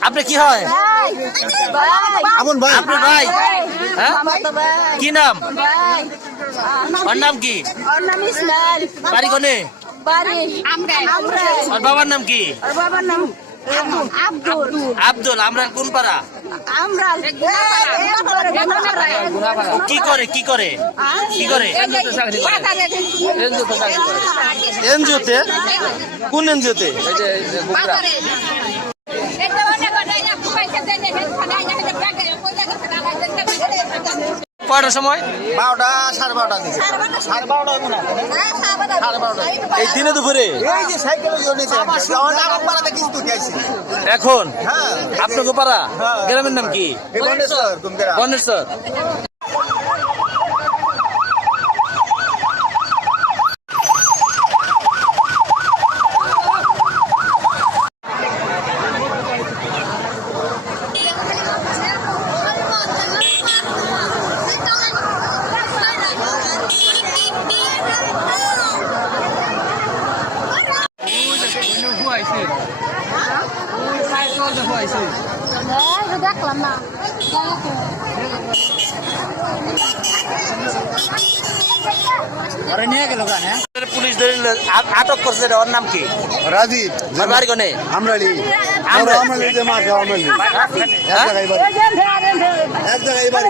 আপনি কি হয়? আপনি হ্যাঁ? ভাই। কি নাম? ওর নাম কি? বাড়ি কোনে? বাড়ি। ওর বাবার নাম কি? ওর বাবার নাম আব্দুল আমরা কোন পাড়া কি করে কি করে কি করে এনজিওতে কোন এনজিওতে কয়টার সময় বারোটা সাড়ে বারোটা সাড়ে বারোটা এই দিনে দুপুরে? এখন? হ্যাঁ। আপনাকে পাড়া হ্যাঁ। গ্রামের নাম কি? বনেশ্বর দেখলাম না পুলিশ ধরে আটক করছে ওর নাম কি? রাজীব বাড়ি কোনে? আমরালি। আমরালি। আমরালি যে মাছ আমরালি। এক হ্যাঁ? জায়গায় বাড়ি। এক জায়গায় বাড়ি।